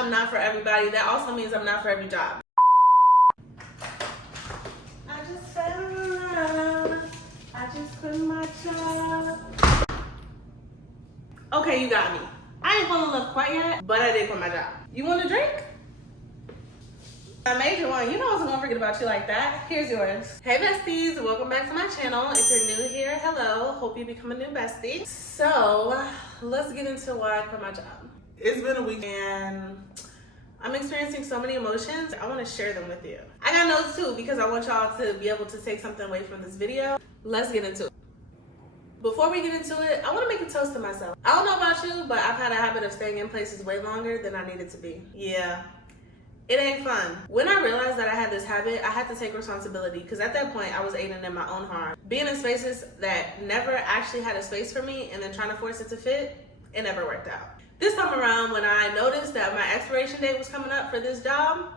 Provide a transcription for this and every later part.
I'm not for everybody, that also means I'm not for every job. I just fell in love. I just quit my job. Okay, you got me. I ain't fallen in love quite yet, but I did quit my job. You want a drink? I made you one. You know I wasn't gonna forget about you like that. Here's yours. Hey besties, welcome back to my channel. If you're new here, hello. Hope you become a new bestie. So let's get into why I quit my job. It's been a week and I'm experiencing so many emotions. I want to share them with you. I got notes too because I want y'all to be able to take something away from this video. Let's get into it. Before we get into it, I want to make a toast to myself. I don't know about you, but I've had a habit of staying in places way longer than I needed to be. Yeah. It ain't fun. When I realized that I had this habit, I had to take responsibility because at that point I was aiding in my own harm. Being in spaces that never actually had a space for me and then trying to force it to fit, it never worked out. This time around, when I noticed that my expiration date was coming up for this job,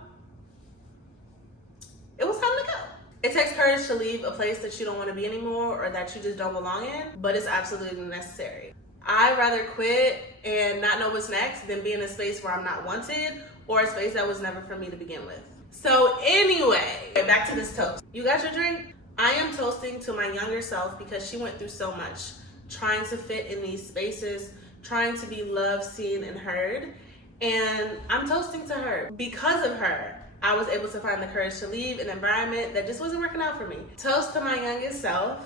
it was time to go. It takes courage to leave a place that you don't want to be anymore or that you just don't belong in, but it's absolutely necessary. I'd rather quit and not know what's next than be in a space where I'm not wanted or a space that was never for me to begin with. So anyway, back to this toast. You got your drink? I am toasting to my younger self because she went through so much, trying to fit in these spaces, trying to be loved, seen, and heard. And I'm toasting to her. Because of her, I was able to find the courage to leave an environment that just wasn't working out for me. Toast to my youngest self.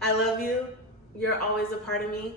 I love you. You're always a part of me.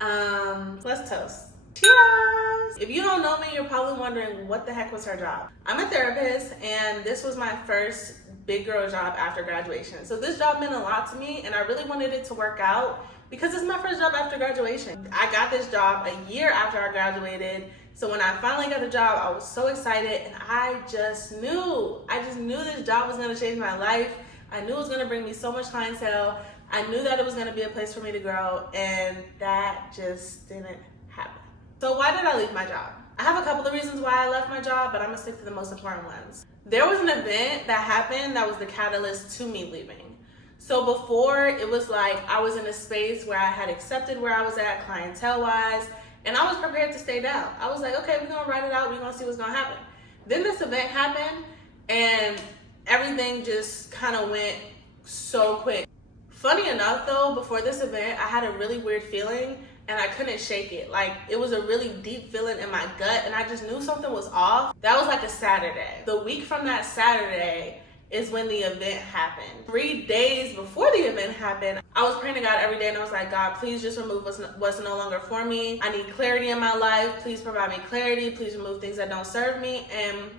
Let's toast. Cheers! If you don't know me, you're probably wondering what the heck was her job. I'm a therapist and this was my first big girl job after graduation. So this job meant a lot to me and I really wanted it to work out because it's my first job after graduation. I got this job a year after I graduated. So when I finally got the job, I was so excited and I just knew this job was gonna change my life. I knew it was gonna bring me so much clientele. I knew that it was gonna be a place for me to grow and that just didn't happen. So why did I leave my job? I have a couple of reasons why I left my job, but I'm gonna stick to the most important ones. There was an event that happened that was the catalyst to me leaving. So before, it was like I was in a space where I had accepted where I was at clientele-wise, and I was prepared to stay down. I was like, okay, we're gonna write it out, we're gonna see what's gonna happen. Then this event happened, and everything just kind of went so quick. Funny enough though, before this event, I had a really weird feeling and I couldn't shake it. Like, it was a really deep feeling in my gut and I just knew something was off. That was like a Saturday. The week from that Saturday is when the event happened. 3 days before the event happened, I was praying to God every day and I was like, God, please just remove what's no longer for me. I need clarity in my life. Please provide me clarity. Please remove things that don't serve me. And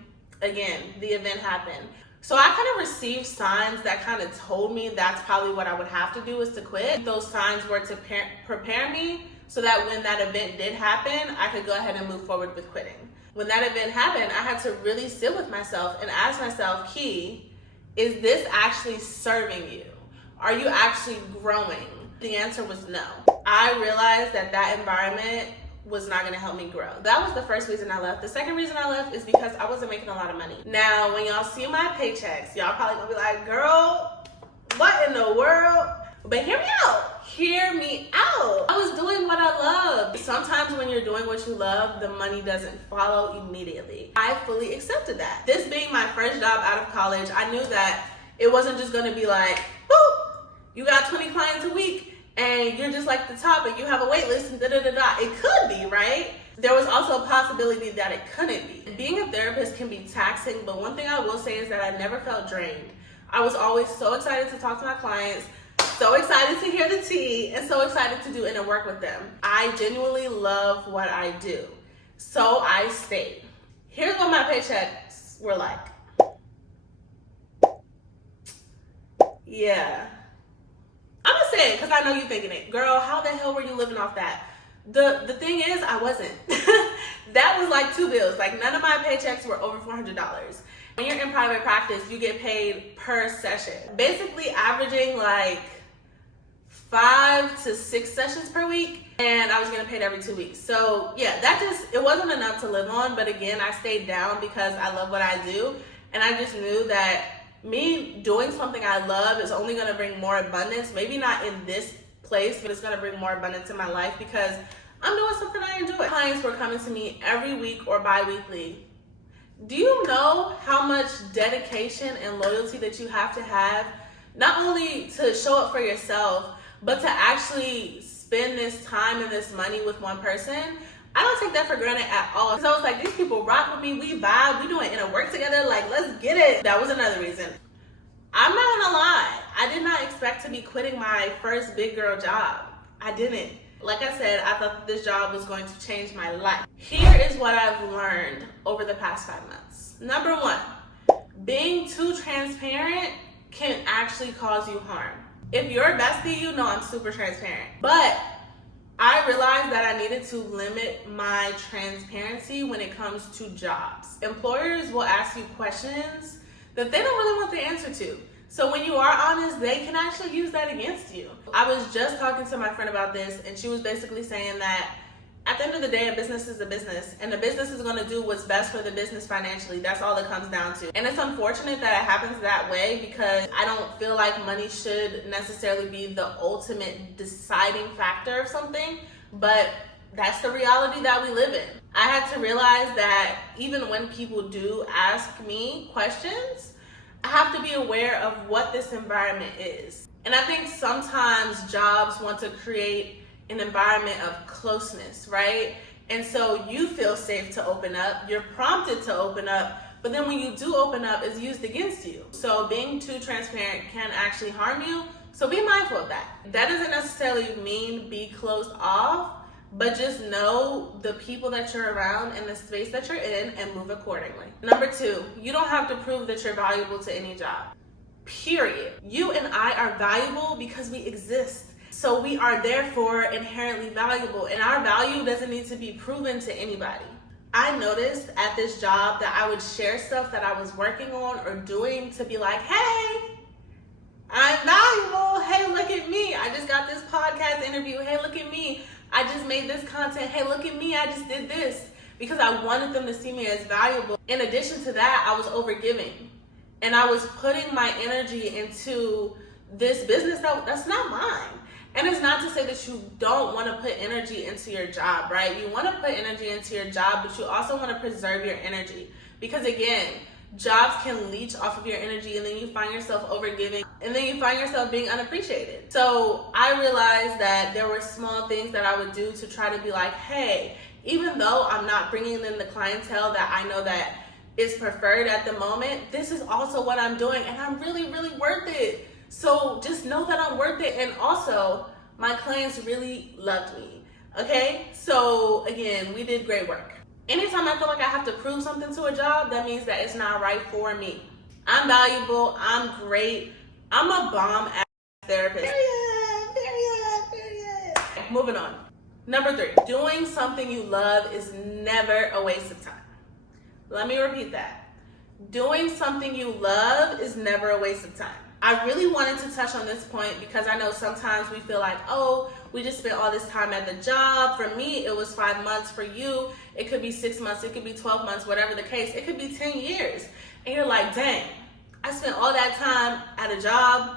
again, the event happened. So I kind of received signs that kind of told me that's probably what I would have to do is to quit. Those signs were to prepare me so that when that event did happen, I could go ahead and move forward with quitting. When that event happened, I had to really sit with myself and ask myself, Key, is this actually serving you? Are you actually growing? The answer was no. I realized that environment was not gonna help me grow. That was the first reason I left. The second reason I left is because I wasn't making a lot of money. Now, when y'all see my paychecks, y'all probably gonna be like, girl, what in the world? But hear me out. Hear me out. I was doing what I love. Sometimes when you're doing what you love, the money doesn't follow immediately. I fully accepted that. This being my first job out of college, I knew that it wasn't just gonna be like, boop, you got 20 clients a week and you're just like the top and you have a wait list and da-da-da-da. It could be, right? There was also a possibility that it couldn't be. Being a therapist can be taxing, but one thing I will say is that I never felt drained. I was always so excited to talk to my clients, so excited to hear the tea, and so excited to do inner work with them. I genuinely love what I do, so I stayed. Here's what my paychecks were like. Yeah. I'm gonna say it because I know you're thinking it. Girl, how the hell were you living off that? The thing is, I wasn't. That was like 2 bills. Like, none of my paychecks were over $400. When you're in private practice, you get paid per session. Basically averaging like 5 to 6 sessions per week, and I was getting paid every 2 weeks. So yeah, it wasn't enough to live on, but again, I stayed down because I love what I do, and I just knew that me doing something I love is only gonna bring more abundance, maybe not in this place, but it's gonna bring more abundance in my life because I'm doing something I enjoy. Clients were coming to me every week or bi-weekly. Do you know how much dedication and loyalty that you have to have, not only to show up for yourself, but to actually spend this time and this money with one person? I don't take that for granted at all. Because I was like, these people rock with me, we vibe, we doing inner work together, like, let's get it. That was another reason. I'm not gonna lie, I did not expect to be quitting my first big girl job. I didn't. Like I said, I thought that this job was going to change my life. Here is what I've learned over the past 5 months. Number one, being too transparent can actually cause you harm. If you're a bestie, you know I'm super transparent. But I realized that I needed to limit my transparency when it comes to jobs. Employers will ask you questions that they don't really want the answer to. So when you are honest, they can actually use that against you. I was just talking to my friend about this, and she was basically saying that at the end of the day, a business is a business, and the business is going to do what's best for the business financially. That's all it comes down to. And it's unfortunate that it happens that way, because I don't feel like money should necessarily be the ultimate deciding factor of something, but that's the reality that we live in. I had to realize that even when people do ask me questions, I have to be aware of what this environment is. And I think sometimes jobs want to create an environment of closeness, right? And so you feel safe to open up, you're prompted to open up, but then when you do open up, it's used against you. So being too transparent can actually harm you, so be mindful of that. That doesn't necessarily mean be closed off, but just know the people that you're around and the space that you're in and move accordingly. Number two, you don't have to prove that you're valuable to any job, period. You and I are valuable because we exist. So we are therefore inherently valuable, and our value doesn't need to be proven to anybody. I noticed at this job that I would share stuff that I was working on or doing to be like, hey, I'm valuable. Hey, look at me. I just got this podcast interview. Hey, look at me. I just made this content. Hey, look at me. I just did this, because I wanted them to see me as valuable. In addition to that, I was overgiving, and I was putting my energy into this business that's not mine. And it's not to say that you don't want to put energy into your job, right? You want to put energy into your job, but you also want to preserve your energy. Because again, jobs can leech off of your energy, and then you find yourself overgiving, and then you find yourself being unappreciated. So I realized that there were small things that I would do to try to be like, hey, even though I'm not bringing in the clientele that I know that is preferred at the moment, this is also what I'm doing, and I'm really, really worth it. So just know that I'm worth it. And also, my clients really loved me, okay? So again, we did great work. Anytime I feel like I have to prove something to a job, that means that it's not right for me. I'm valuable, I'm great, I'm a bomb-ass therapist. Period. Moving on. Number three, doing something you love is never a waste of time. Let me repeat that. Doing something you love is never a waste of time. I really wanted to touch on this point because I know sometimes we feel like, oh, we just spent all this time at the job. For me, it was 5 months. For you, it could be 6 months, it could be 12 months, whatever the case. It could be 10 years. And you're like, dang, I spent all that time at a job,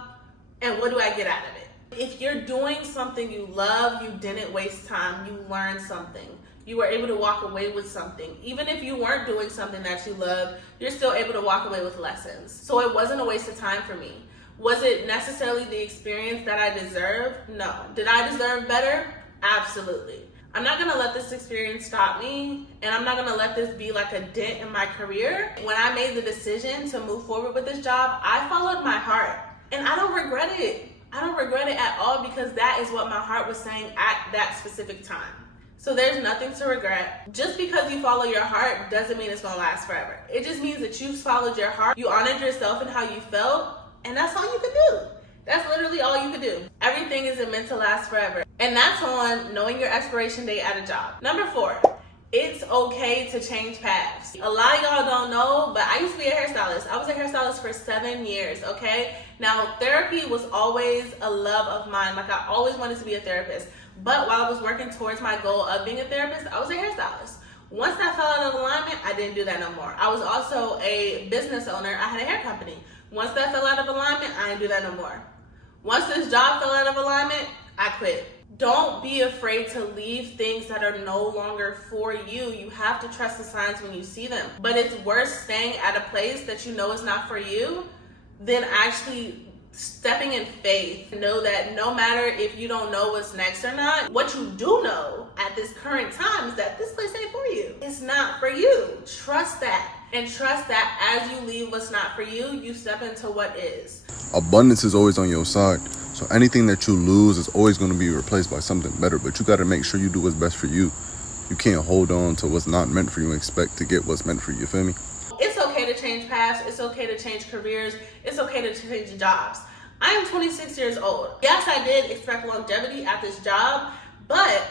and what do I get out of it? If you're doing something you love, you didn't waste time, you learned something. You were able to walk away with something. Even if you weren't doing something that you love, you're still able to walk away with lessons. So it wasn't a waste of time for me. Was it necessarily the experience that I deserved? No. Did I deserve better? Absolutely. I'm not gonna let this experience stop me, and I'm not gonna let this be like a dent in my career. When I made the decision to move forward with this job, I followed my heart, and I don't regret it. I don't regret it at all, because that is what my heart was saying at that specific time. So there's nothing to regret. Just because you follow your heart doesn't mean it's gonna last forever. It just means that you followed your heart, you honored yourself and how you felt, and that's all you can do. That's literally all you can do. Everything isn't meant to last forever. And that's on knowing your expiration date at a job. Number 4, it's okay to change paths. A lot of y'all don't know, but I used to be a hairstylist. I was a hairstylist for 7 years, okay? Now, therapy was always a love of mine. Like, I always wanted to be a therapist. But while I was working towards my goal of being a therapist, I was a hairstylist. Once that fell out of alignment, I didn't do that no more. I was also a business owner. I had a hair company. Once that fell out of alignment, I didn't do that no more. Once this job fell out of alignment, I quit. Don't be afraid to leave things that are no longer for you. You have to trust the signs when you see them. But it's worse staying at a place that you know is not for you than actually stepping in faith. Know that no matter if you don't know what's next or not, what you do know at this current time is that this place ain't for you. It's not for you. Trust that. And trust that as you leave what's not for you, you step into what is. Abundance is always on your side. So anything that you lose is always going to be replaced by something better. But you got to make sure you do what's best for you. You can't hold on to what's not meant for you and expect to get what's meant for you. You feel me? It's okay to change paths. It's okay to change careers. It's okay to change jobs. I am 26 years old. Yes, I did expect longevity at this job, but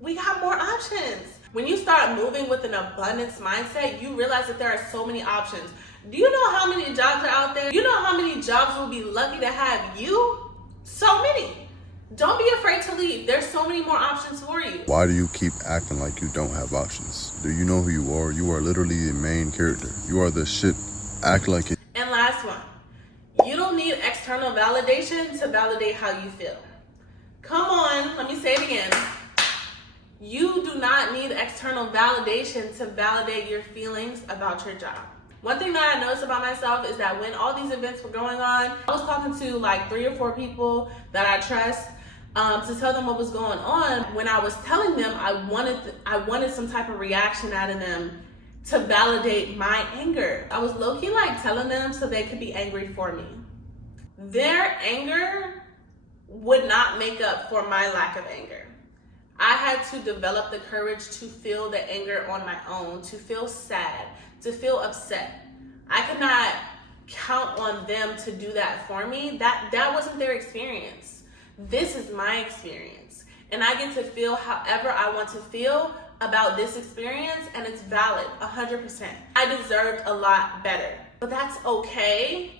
we got more options. When you start moving with an abundance mindset, you realize that there are so many options. Do you know how many jobs are out there? You know how many jobs will be lucky to have you? So many. Don't be afraid to leave. There's so many more options for you. Why do you keep acting like you don't have options? Do you know who you are? You are literally the main character. You are the shit. Act like it. And last one. You don't need external validation to validate how you feel. Come on, let me say it again. You do not need external validation to validate your feelings about your job. One thing that I noticed about myself is that when all these events were going on, I was talking to like 3 or 4 people that I trust to tell them what was going on. When I was telling them, I wanted some type of reaction out of them to validate my anger. I was low-key like telling them so they could be angry for me. Their anger would not make up for my lack of anger. I had to develop the courage to feel the anger on my own, to feel sad, to feel upset. I could not count on them to do that for me. That wasn't their experience. This is my experience. And I get to feel however I want to feel about this experience, and it's valid, 100%. I deserved a lot better, but that's okay.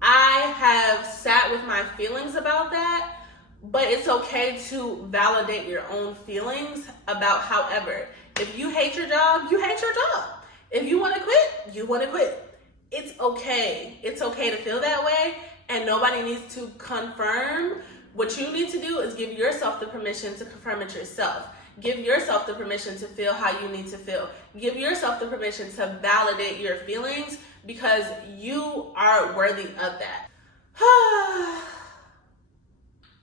I have sat with my feelings about that, but it's okay to validate your own feelings about however. If you hate your job, you hate your job. If you want to quit, you want to quit. It's okay. It's okay to feel that way, and nobody needs to confirm. What you need to do is give yourself the permission to confirm it yourself. Give yourself the permission to feel how you need to feel. Give yourself the permission to validate your feelings because you are worthy of that.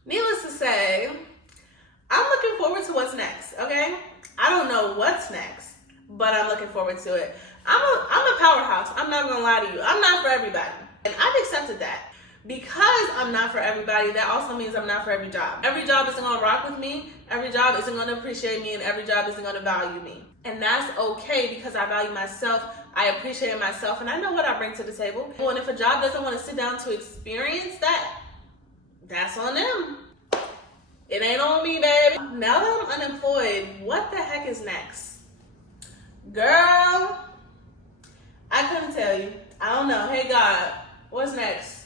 Needless to say, I'm looking forward to what's next, okay? I don't know what's next, but I'm looking forward to it. I'm a powerhouse. I'm not gonna lie to you. I'm not for everybody. And I've accepted that. Because I'm not for everybody, that also means I'm not for every job. Every job isn't gonna rock with me. Every job isn't gonna appreciate me, and every job isn't gonna value me. And that's okay because I value myself, I appreciate myself, and I know what I bring to the table. And if a job doesn't want to sit down to experience that, that's on them. It ain't on me, baby. Now that I'm unemployed, what the heck is next? Girl, I couldn't tell you. I don't know. Hey God, what's next?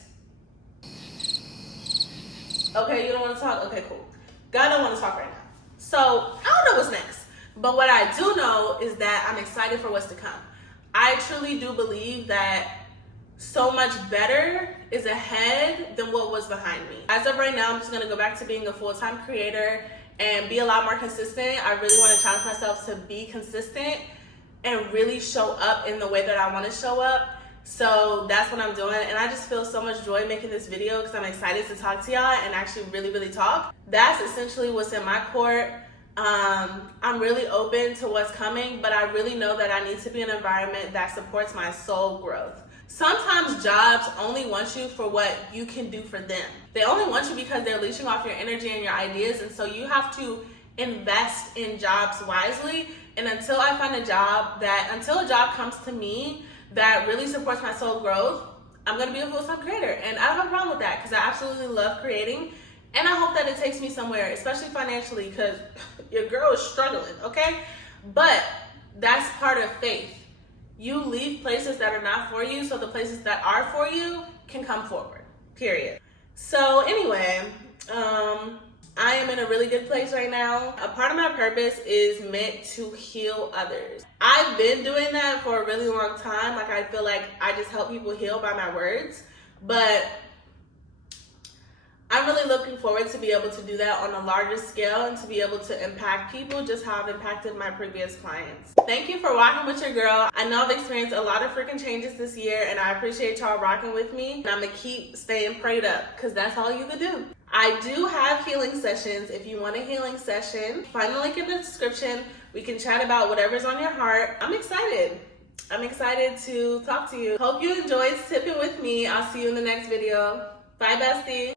Okay, you don't want to talk? Okay, cool. God don't want to talk right now. So, I don't know what's next. But what I do know is that I'm excited for what's to come. I truly do believe that so much better is ahead than what was behind me. As of right now, I'm just going to go back to being a full-time creator and be a lot more consistent. I really want to challenge myself to be consistent and really show up in the way that I want to show up. So that's what I'm doing, and I just feel so much joy making this video because I'm excited to talk to y'all and actually really talk. That's essentially what's in my court. I'm really open to what's coming, but I really know that I need to be in an environment that supports my soul growth. Sometimes jobs only want you for what you can do for them. They only want you because they're leeching off your energy and your ideas, and so you have to invest in jobs wisely. And until I find a job until a job comes to me that really supports my soul growth, I'm gonna be a full-time creator. And I don't have a problem with that because I absolutely love creating. And I hope that it takes me somewhere, especially financially, because your girl is struggling, okay? But that's part of faith. You leave places that are not for you so the places that are for you can come forward, period. So anyway, I am in a really good place right now. A part of my purpose is meant to heal others. I've been doing that for a really long time. Like, I feel like I just help people heal by my words. But I'm I'm really looking forward to be able to do that on a larger scale and to be able to impact people just how I've impacted my previous clients. Thank you for rocking with your girl. I know I've experienced a lot of freaking changes this year, and I appreciate y'all rocking with me. And I'm gonna keep staying prayed up, because that's all you can do. I do have healing sessions. If you want a healing session, find the link in the description. We can chat about whatever's on your heart. I'm excited. I'm excited to talk to you. Hope you enjoyed sipping with me. I'll see you in the next video. Bye, bestie.